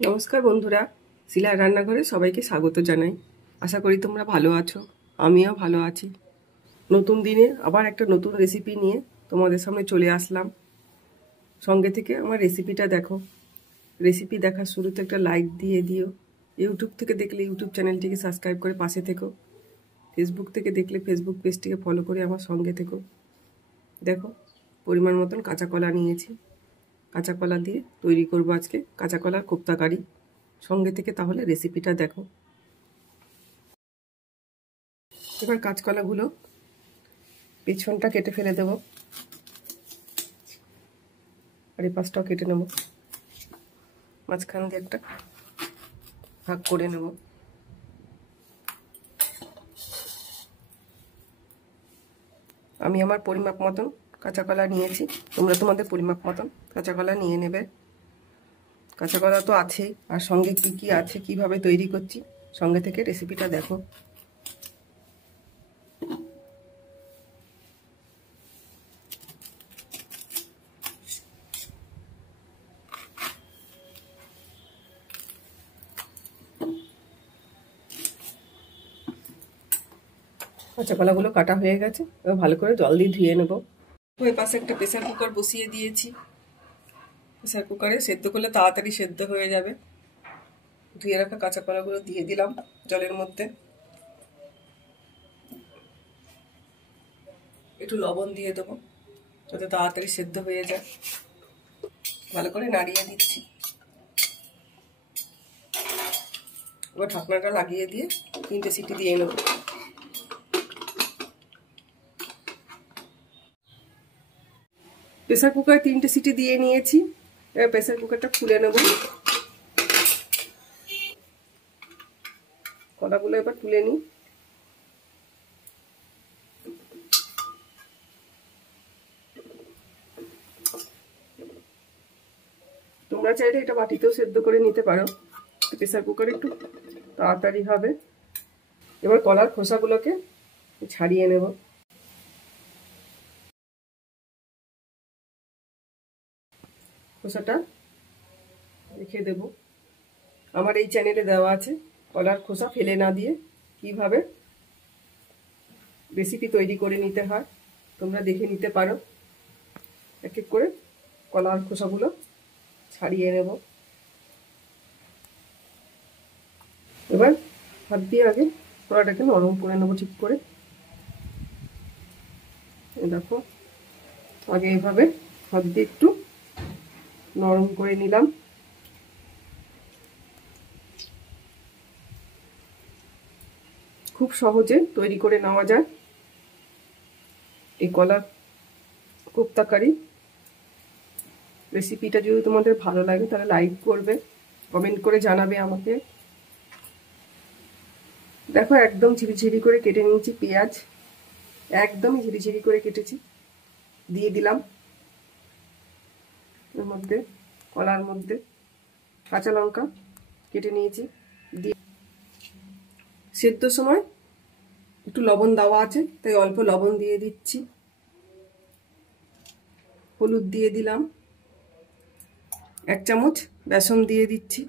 নমস্কার বন্ধুরা, শিলার রান্নাঘরে সবাইকে স্বাগত জানাই। আশা করি তোমরা ভালো আছো, আমিও ভালো আছি। নতুন দিনে আবার একটা নতুন রেসিপি নিয়ে তোমাদের সামনে চলে আসলাম। সঙ্গে থেকে আমার রেসিপিটা দেখো। রেসিপি দেখার শুরুতে একটা লাইক দিয়ে দিও। ইউটিউব থেকে দেখলে ইউটিউব চ্যানেলটিকে সাবস্ক্রাইব করে পাশে থেকো। ফেসবুক থেকে দেখলে ফেসবুক পেজটিকে ফলো করে আমার সঙ্গে থেকো। দেখো, পরিমাণ মতন কাঁচা কলা নিয়েছি। কাঁচা কলা দিয়ে তৈরি করবো আজকে কাঁচা কলার কোপ্তা কারি। সঙ্গে থেকে তাহলে রেসিপিটা দেখো। এবার কাঁচকলাগুলো পেছনটা কেটে ফেলে দেব, আর এই পাশটাও কেটে নেব। মাঝখান দিয়ে একটা ভাগ করে নেব। আমি আমার পরিমাপ মতন কাঁচা কলা নিয়েছি, তোমরা তোমাদের পরিমাপ মতন কাঁচা কলা নিয়ে নেবে। কাঁচা কলা তো আছেই, আর সঙ্গে কি কি আছে, কিভাবে তৈরি করছি, সঙ্গে থেকে রেসিপিটা দেখো। কাঁচা কলাগুলো কাটা হয়ে গেছে, এবার ভালো করে জল দিয়ে ধুয়ে নেব। ওই পাশে একটা প্রেসার কুকার বসিয়ে দিয়েছি। প্রেসার কুকারে সেদ্ধ করলে তাড়াতাড়ি সেদ্ধ হয়ে যাবে। ধুয়ে রাখা কাঁচা কলাগুলো দিয়ে দিলাম জলের মধ্যে। একটু লবণ দিয়ে দেবো যাতে তাড়াতাড়ি সেদ্ধ হয়ে যায়। ভালো করে নাড়িয়ে দিচ্ছি। এবার ঢাকনাটা লাগিয়ে দিয়ে 3টে সিটি দিয়ে নেব। প্রেসার কুকারে 3টে সিটি দিয়ে নিয়েছি। এবার প্রেসার কুকারটা খুলে নেব। কলাগুলো এবার তুলে নিই। তোমরা চাইলে এটা বাটিতেও সেদ্ধ করে নিতে পারো, প্রেসার কুকারে একটু তাড়াতাড়ি হবে। এবার কলার খোসাগুলোকে ছাড়িয়ে নেব। খোসাটা রেখে দেব। আমার এই চ্যানেলে দেওয়া আছে কলার খোসা ফেলে না দিয়ে কিভাবে রেসিপি তৈরি করে নিতে হয়, তোমরা দেখে নিতে পারো। এক এক করে কলার খোসাগুলো ছাড়িয়ে নেব। এবার হাত দিয়ে আগে কলাটাকে নরম করে নেবো ঠিক করে। দেখো, আগে এভাবে হাত দিয়ে একটু নরম করে নিলাম। খুব সহজে তৈরি করে নেওয়া যায় এই কলার কোপ্তা কারি। রেসিপিটা যদি তোমাদের ভালো লাগে তাহলে লাইক করবে, কমেন্ট করে জানাবে আমাকে। দেখো, একদম ঝিরিঝিরি করে কেটে নিয়েছি পেঁয়াজ, একদম ঝিরিঝিরি করে কেটেছি। দিয়ে দিলাম এর মধ্যে, কলার মধ্যে। কাঁচা লঙ্কা কেটে নিয়েছি, দিয়ে সেদ্ধর সময় একটু লবণ দেওয়া আছে তাই অল্প লবণ দিয়ে দিচ্ছি। হলুদ দিয়ে দিলাম, 1 চামচ বেসন দিয়ে দিচ্ছি।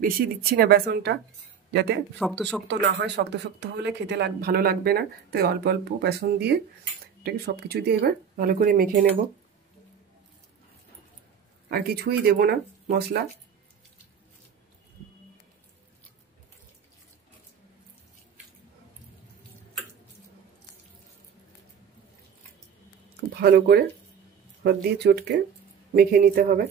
বেশি দিচ্ছি না বেসনটা, যাতে শক্ত শক্ত না হয়। শক্ত শক্ত হলে খেতে ভালো লাগবে না, তাই অল্প অল্প বেসন দিয়ে এটাকে সব কিছু দিয়ে এবার ভালো করে মেখে নেব। আর কিছুই দেব না মশলা। খুব ভালো করে হাত দিয়ে চটকে মেখে নিতে হবে।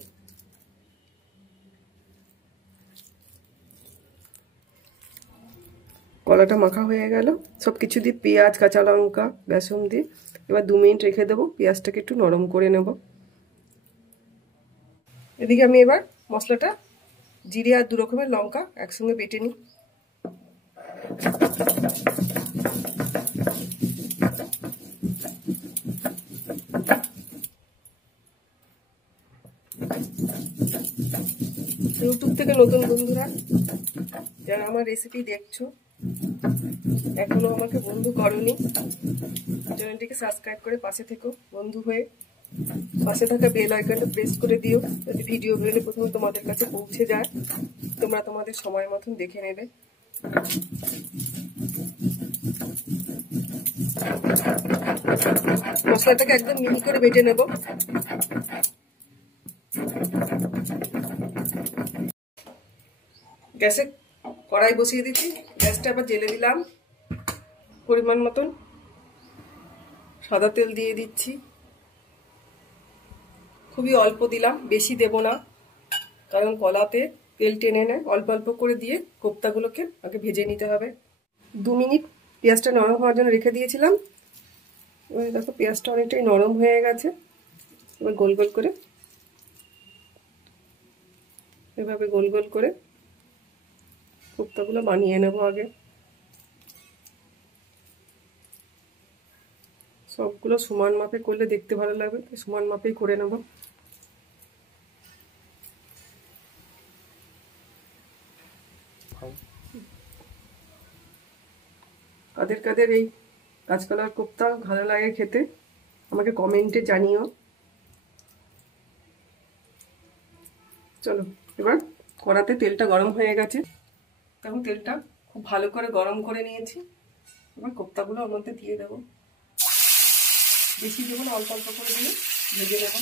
কলাটা মাখা হয়ে গেল সব কিছু দিয়ে, পেঁয়াজ, কাঁচা লঙ্কা, বেসন দিয়ে। এবার 2 মিনিট রেখে দেবো, পেঁয়াজটাকে একটু নরম করে নেব। এদিকে আমি এবার মশলাটা, জিরে আর 2 রকমের লঙ্কা একসঙ্গে বেটে নিই। ইউটিউব থেকে নতুন বন্ধুরা যারা আমার রেসিপি দেখছো, এখনো আমাকে বন্ধু করনি, চ্যানেলটিকে সাবস্ক্রাইব করে পাশে থেকো বন্ধু হয়ে। পাশে থাকা বেল আইকনটা প্রেস করে দিও, যাতে ভিডিওগুলো প্রথমে তোমাদের কাছে পৌঁছে যায়, তোমরা তোমাদের সময় মতন দেখে নেবে। মশলাটাকে একদম মিহি করে বেটে নেব। গ্যাসে কড়াই বসিয়ে দিচ্ছি, গ্যাসটা আবার জেলে দিলাম। পরিমাণ মতন সাদা তেল দিয়ে দিচ্ছি, খুবই অল্প দিলাম, বেশি দেব না, কারণ কলাতে তেল টেনে নেয়। অল্প অল্প করে দিয়ে কোপ্তাগুলোকে আগে ভেজে নিতে হবে। 2 মিনিট পেঁয়াজটা নরম হওয়ার জন্য রেখে দিয়েছিলাম। এবার দেখো পেঁয়াজটা অনেকটাই নরম হয়ে গেছে। এবার গোল গোল করে, এভাবে গোল গোল করে কোপ্তাগুলো বানিয়ে নেব। আগে সবগুলো সমান মাপে করলে দেখতে ভালো লাগবে, সমান মাপেই করে নেব। কাদের কাদের এই কাঁচকলার কোপ্তা ভালো লাগে খেতে আমাকে কমেন্টে জানিও। চলো, এবার কড়াতে তেলটা গরম হয়ে গেছে। তখন তেলটা খুব ভালো করে গরম করে নিয়েছি। এবার কোপ্তাগুলো ওর মধ্যে দিয়ে দেবো। বেশি দেবো না, অল্প অল্প করে দিয়ে ভেজে নেব।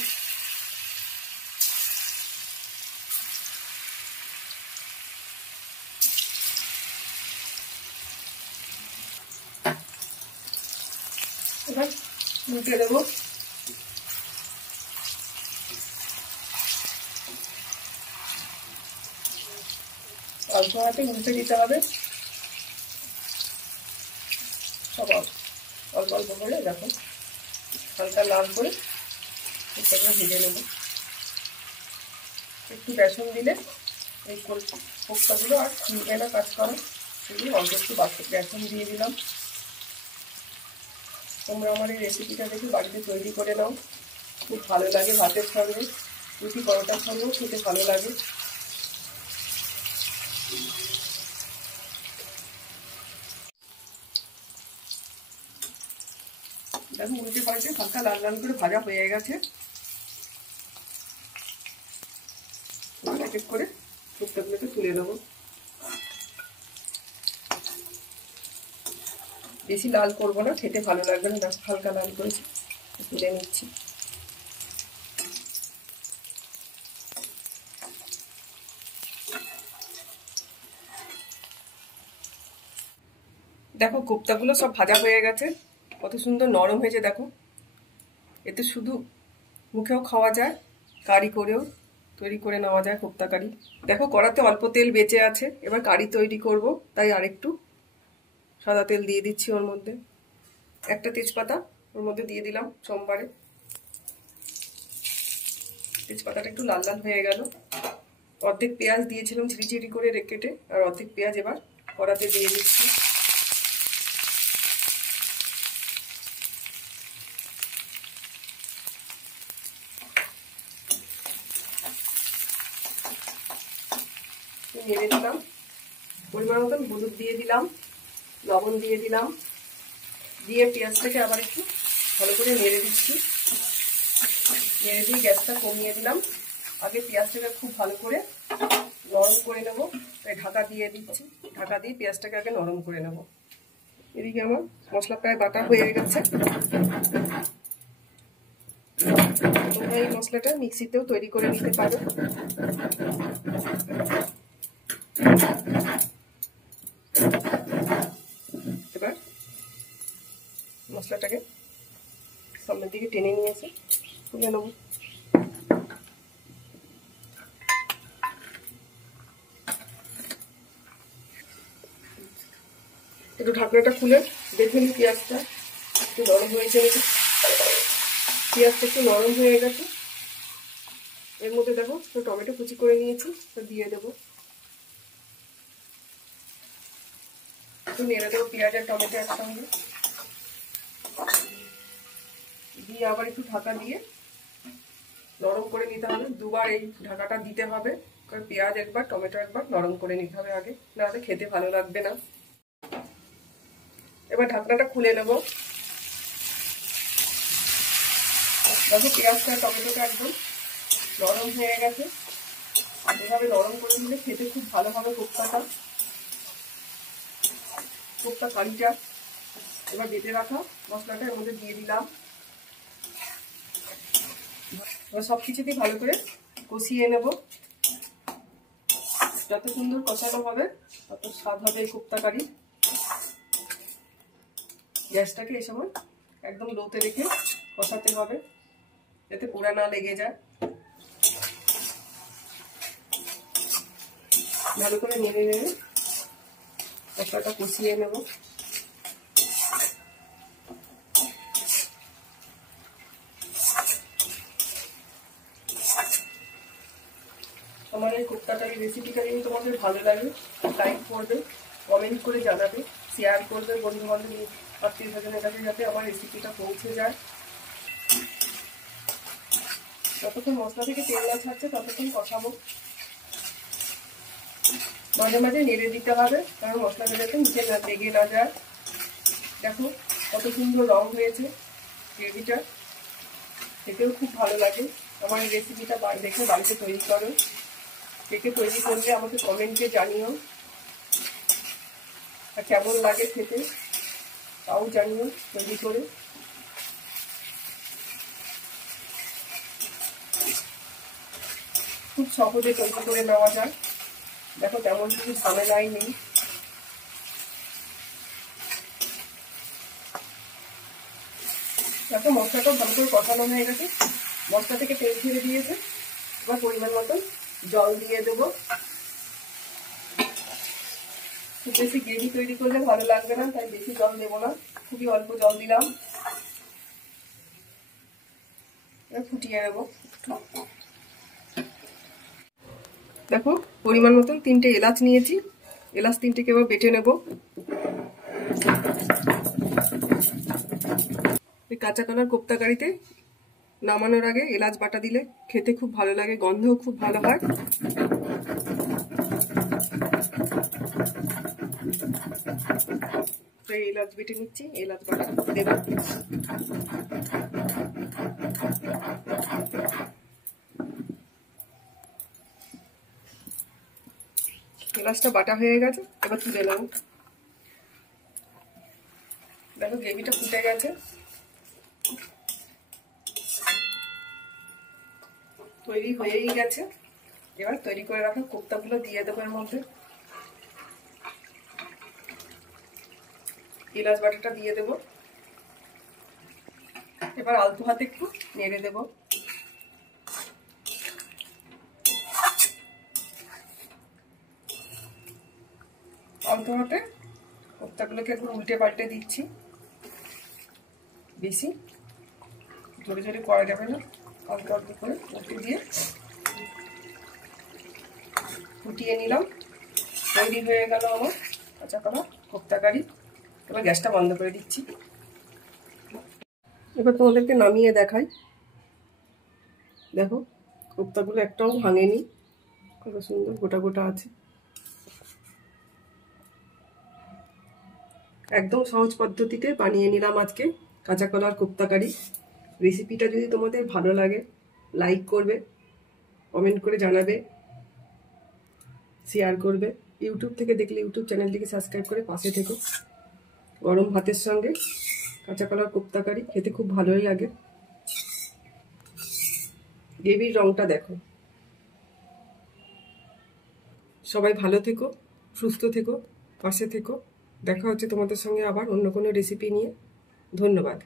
এবার উল্টে দেবো। অল্প হাতে উল্টে দিতে হবে, সব অল্প অল্প করে। দেখো হালকা লাল করে কোপ্তাগুলো ভেজে নেব। একটু বেসন দিলে এই কোপ্তাগুলো আর খুলবে না কাজ করা, শুধু অল্প একটু বেসন দিয়ে দিলাম। তোমরা আমার এই রেসিপিটা দেখে বাড়িতে তৈরি করে নাও, খুব ভালো লাগে। ভাতের সঙ্গে, রুটি পরোটার সঙ্গেও খেতে ভালো লাগে। দেখো উল্টে পাল্টে হালকা লাল লাল করে ভাজা হয়ে গেছে। এক এক করে কোপ্তাগুলোকে তুলে নেবো। বেশি লাল করবো না, খেতে ভালো লাগবে না। দেখো হালকা লাল করেছি, তুলে নিচ্ছি। দেখো কোপ্তাগুলো সব ভাজা হয়ে গেছে, কত সুন্দর নরম হয়েছে। দেখো এতে শুধু মুখেও খাওয়া যায়, কারি করেও তৈরি করে নেওয়া যায় কোপ্তা কারি। দেখো কড়াতে অল্প তেল বেঁচে আছে, এবার কারি তৈরি করব, তাই আরেকটু সাদা তেল দিয়ে দিচ্ছি ওর মধ্যে। একটা তেজপাতা ওর মধ্যে দিয়ে দিলাম সোমবারে। তেজপাতাটা একটু লাল লাল হয়ে গেল। অর্ধেক পেঁয়াজ দিয়েছিলাম ঝিরি ঝিরি করে কেটে, আর অর্ধেক পেঁয়াজ এবার কড়াতে দিয়ে দিচ্ছি। নেড়ে দিলাম, পরিমাণ মতন হলুদ দিয়ে দিলাম, লবণ দিয়ে দিলাম, দিয়ে পেঁয়াজটাকে আবার একটু ভালো করে নেড়ে দিচ্ছি। নেড়ে দিয়ে গ্যাসটা কমিয়ে দিলাম। আগে পেঁয়াজটাকে খুব ভালো করে নরম করে নেব, তাই ঢাকা দিয়ে দিচ্ছি। ঢাকা দিয়ে পেঁয়াজটাকে আগে নরম করে নেব। এদিকে আমার মশলা প্রায় বাটা হয়ে গেছে। তোমরা এই মশলাটা মিক্সিতেও তৈরি করে নিতে পারো। এবার মশলাটাকে সামনের দিকে টেনে নিয়েছে, তুলে নেব। একটু ঢাকনাটা খুলে দেখে নিই পেঁয়াজটা একটু নরম হয়েছে নাকি। পেঁয়াজটা একটু নরম হয়ে গেছে। এর মধ্যে দেখো টমেটো কুচি করে নিয়েছি, দিয়ে দেবো। একটু নেড়ে দেবো পেঁয়াজ আর টমেটো একসঙ্গে দিয়ে, আবার একটু ঢাকা দিয়ে নরম করে নিতে হবে। দুবার এই ঢাকাটা দিতে হবে, কারণ পেঁয়াজ একবার টমেটো একবার নরম করে নিতে হবে আগে, নাহলে খেতে ভালো লাগবে না। এবার ঢাকনাটা খুলে নেব। দেখো পেঁয়াজটা টমেটোটা একদম নরম হয়ে গেছে। এভাবে নরম করে দিলে খেতে খুব ভালো হবে কোপ্তা কারিটা। এবার বেটে রাখা মশলাটা এর মধ্যে দিয়ে দিলাম। এবার সব কিছুতেই ভালো করে কষিয়ে নেব। যত সুন্দর কষানো হবে তত স্বাদ হবে এই কোপ্তা কারি। গ্যাসটাকে এই সময় একদম লোতে রেখে কষাতে হবে যাতে পোড়া না লেগে যায়। ভালো করে নেড়ে নেড়ে মশলাটা কষিয়ে নেব। আমার এই কোপ্তাটা এই রেসিপিটা যদি তোমাদের ভালো লাগে লাইক করবে, কমেন্ট করে জানাবে, শেয়ার করবে বন্ধু বান্ধব আত্মীয় স্বজনের কাছে যাতে আমার রেসিপিটা পৌঁছে যায়। যতক্ষণ মশলা থেকে তেল না ছাড়ছে ততক্ষণ কষাবো। মাঝে মাঝে নেড়ে দিতে হবে কারণ মশলাটা যাতে নিচে না লেগে না যায়। দেখো কত সুন্দর রং হয়েছে গ্রেভিটা, খেতেও খুব ভালো লাগে। আমার এই রেসিপিটা দেখে বাড়িতে তৈরি করো। কে তৈরি করলে আমাকে কমেন্টে জানিও, আর কেমন লাগে খেতে তাও জানিও তৈরি করে। খুব সহজে তৈরি করে নেওয়া যায়। দেখো তেমন কিছু ঝামেলাই নেই। দেখো মশলাটা ভালো করে কষানো হয়ে গেছে, মশলা থেকে তেল ছেড়ে দিয়েছে। এবার পরিমাণ মতন জল দিয়ে দেবো। খুব বেশি গ্রেভি তৈরি করলে ভালো লাগবে না, তাই বেশি জল দেবো না, খুবই অল্প জল দিলাম। এবার ফুটিয়ে নেব। দেখো পরিমাণ মতন 3টে এলাচ নিয়েছি, এলাচ 3টেকে এবার বেটে নেব। এই কাঁচা কলার কোপ্তা কারিতে নামানোর আগে এলাচ বাটা দিলে খেতে খুব ভালো লাগে, গন্ধও খুব ভালো হয়। এলাচ বেটে নিচ্ছি, এলাচ বাটা দেব। এলাচটা বাটা হয়ে গেছে, এবার তুলে নেব। দেখো গ্রেভিটা ফুটে গেছে, তৈরি হয়েই গেছে। এবার তৈরি করে রাখা কোপ্তাগুলো দিয়ে দেবো এর মধ্যে। এলাচ বাটাটা দিয়ে দেব। এবার আলতো হাতে একটু নেড়ে দেব। আলতো হাতে কোপ্তাগুলোকে একটু উল্টে পাল্টে দিচ্ছি। বেশি জোরে জোরে করা যাবে না, অল্প অল্প করে উল্টে দিয়ে ফুটিয়ে নিলাম। তৈরি হয়ে গেল আমার কাঁচা কলা কোপ্তা কারি। এবার গ্যাসটা বন্ধ করে দিচ্ছি। এবার তোমাদেরকে নামিয়ে দেখাই। দেখো কোপ্তাগুলো একটাও ভাঙেনি, কত সুন্দর গোটা গোটা আছে। একদম সহজ পদ্ধতিতে বানিয়ে নিলাম আজকে কাঁচা কলার কোপ্তা কারি। রেসিপিটা যদি তোমাদের ভালো লাগে লাইক করবে, কমেন্ট করে জানাবে, শেয়ার করবে। ইউটিউব থেকে দেখলে ইউটিউব চ্যানেলটিকে সাবস্ক্রাইব করে পাশে থেকো। গরম ভাতের সঙ্গে কাঁচা কলার কোপ্তা কারি খেতে খুব ভালোই লাগে। গ্রেভির রংটা দেখো। সবাই ভালো থেকো, সুস্থ থেকো, পাশে থেকো। দেখা হচ্ছে তোমাদের সঙ্গে আবার অন্য কোনো রেসিপি নিয়ে। ধন্যবাদ।